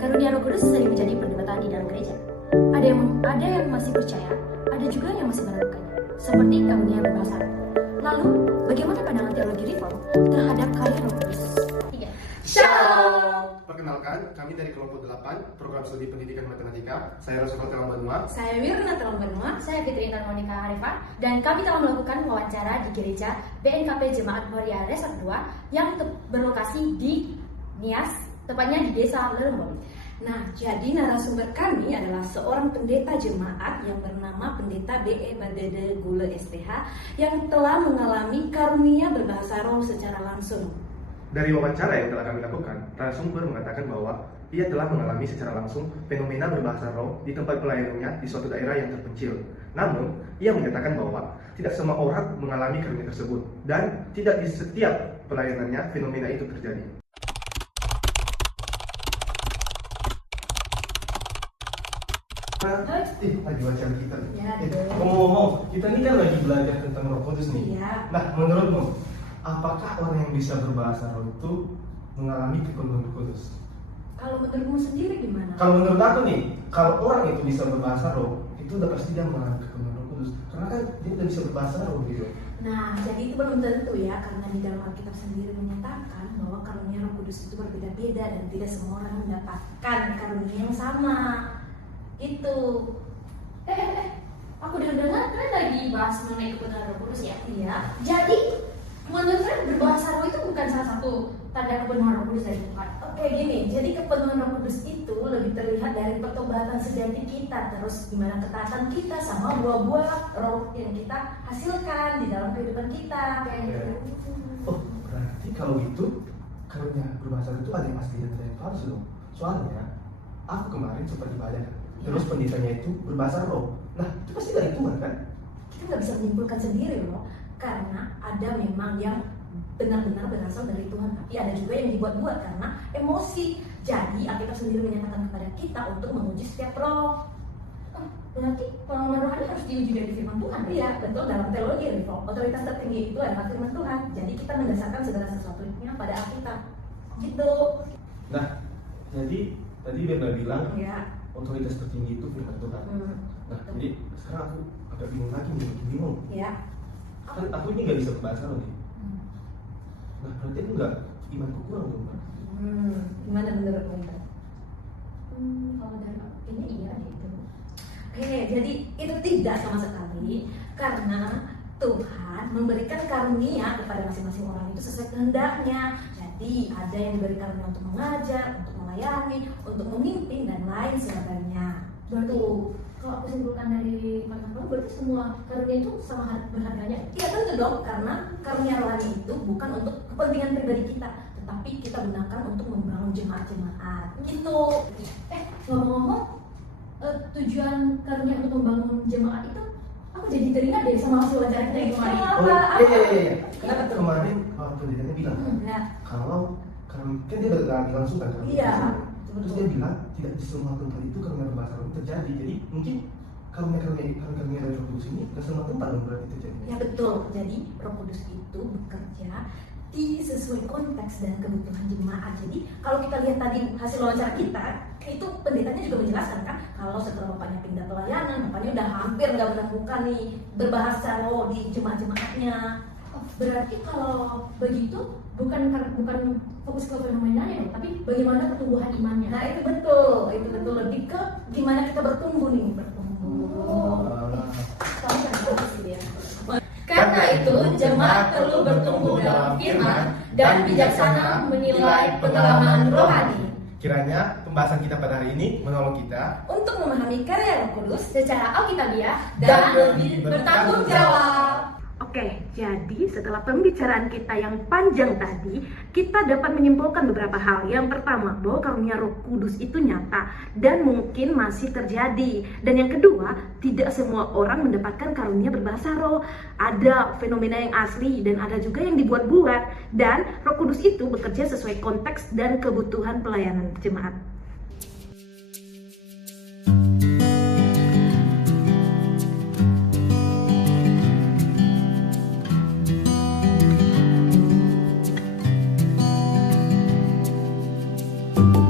Karunia Roh Kudus sering menjadi perdebatan di dalam gereja. Ada yang masih percaya, ada juga yang masih meragukannya, seperti karunia berbahasa roh. Lalu, bagaimana pandangan teologi Reform terhadap karya Roh Kudus? Shalom! Perkenalkan, kami dari kelompok 8, program studi pendidikan matematika. Saya Rasul Telang Banua. Saya Wirna Telang Banua. Saya Fitri Intan Monika Arifah. Dan kami telah melakukan wawancara di gereja BNKP Jemaat Moria Resort 2 yang berlokasi di Nias, tepatnya di Desa Lelembon. Nah, jadi narasumber kami adalah seorang pendeta jemaat yang bernama Pendeta B.E. Badede Gule SPH yang telah mengalami karunia berbahasa roh secara langsung. Dari wawancara yang telah kami lakukan, narasumber mengatakan bahwa ia telah mengalami secara langsung fenomena berbahasa roh di tempat pelayanannya di suatu daerah yang terpencil. Namun, ia menyatakan bahwa tidak semua orang mengalami karunia tersebut dan tidak di setiap pelayanannya fenomena itu terjadi. Lagi wawancara kita nih. Ya, Ngomong-ngomong, kita ini kan lagi belajar tentang Roh Kudus nih. Iya. Nah, menurutmu, apakah orang yang bisa berbahasa roh itu mengalami kepenuhan Roh Kudus? Kalau menurutmu sendiri gimana? Kalau menurut aku nih, kalau orang itu bisa berbahasa roh, itu udah pasti dia mengalami kepenuhan Roh Kudus. Karena kan dia udah bisa berbahasa roh gitu. Nah, jadi itu belum tentu ya, karena di dalam Alkitab sendiri menyatakan bahwa karunia Roh Kudus itu berbeda-beda dan tidak semua orang mendapatkan karunia yang sama. Itu. Aku dengar kalian lagi bahas mengenai kebenaran Roh Kudus ya? Iya. Jadi, menurut kalian berbahasa roh itu bukan salah satu tanda kebenaran Roh Kudus dari Tuhan? Oke, gini, jadi kepenuhan Roh Kudus itu lebih terlihat dari pertobatan sejati kita, terus gimana ketaatan kita sama buah-buah roh yang kita hasilkan di dalam kehidupan kita. Kayak gitu. Oh, berarti kalau gitu, karunia berbahasa roh itu ada yang asli dan ada yang palsu dong. Soalnya, aku kemarin sempat ibadah kan. Terus pendetanya itu berbahasa roh. Nah, itu pasti dari Tuhan kan? Kita nggak bisa menyimpulkan sendiri loh, karena ada memang yang benar-benar berasal dari Tuhan, tapi ada juga yang dibuat-buat karena emosi. Jadi Alkitab sendiri menyatakan kepada kita untuk menguji setiap roh. Berarti pengalaman rohani harus diuji dari firman Tuhan. Iya, betul, dalam teologi Reform, otoritas tertinggi itu adalah firman Tuhan. Jadi kita mendasarkan segala sesuatunya pada Alkitab. Gitu. Nah, jadi tadi Benda bilang Ya. otoritas tertinggi itu firman Tuhan. Nah, jadi sekarang aku agak bingung lagi nih, makin bingung. Ya. Kan aku ini nggak bisa berbahasa roh nih. Nah, berarti aku nggak imanku kurang dong, Pak. Gimana menurutmu itu? Kalau dari aku, kayaknya iya gitu. Oke, jadi itu tidak sama sekali karena Tuhan memberikan karunia kepada masing-masing orang itu sesuai kehendaknya. Jadi ada yang diberi karunia untuk mengajar, untuk melayani, untuk memimpin dan lain sebagainya. Berarti kalau aku simpulkan dari kata-kata, berarti semua karunia itu sama berharganya. Iya tentu dong, karena karunia rohani itu bukan untuk kepentingan pribadi kita, tetapi kita gunakan untuk membangun jemaat-jemaat. Gitu. Ngomong-ngomong, tujuan karunia untuk membangun jemaat itu, aku jadi teringat deh sama hasil wawancara kita yang kemarin. Oh, iya. Karena kemarin pendetanya bilang Ya. kalau kan dia udah langsung kan. Iya. Terus dia bilang tidak di semua tempat itu karunia berbahasa roh terjadi. Jadi mungkin karunia dari Roh Kudus ini ke semua tempat dong berarti terjadi. Ya betul. Jadi Roh Kudus itu bekerja di sesuai konteks dan kebutuhan jemaat. Jadi kalau kita lihat tadi hasil wawancara kita, itu pendetanya juga menjelaskan kan, kalau setelah bapaknya pindah pelayanan, bapaknya udah hampir nggak menemukan nih berbahasa roh di jemaat-jemaatnya. Berarti kalau begitu bukan fokus ke fenomenanya dong, tapi bagaimana pertumbuhan imannya. Nah itu betul lebih ke gimana kita bertumbuh nih, Karena itu jemaat perlu bertumbuh dalam firman dan bijaksana menilai pengalaman rohani. Kiranya pembahasan kita pada hari ini menolong kita untuk memahami karya Roh Kudus Secara alkitabiah dan lebih bertanggung jawab. Oke, jadi setelah pembicaraan kita yang panjang tadi, kita dapat menyimpulkan beberapa hal. Yang pertama, bahwa karunia Roh Kudus itu nyata dan mungkin masih terjadi. Dan yang kedua, tidak semua orang mendapatkan karunia berbahasa roh. Ada fenomena yang asli dan ada juga yang dibuat-buat. Dan Roh Kudus itu bekerja sesuai konteks dan kebutuhan pelayanan jemaat.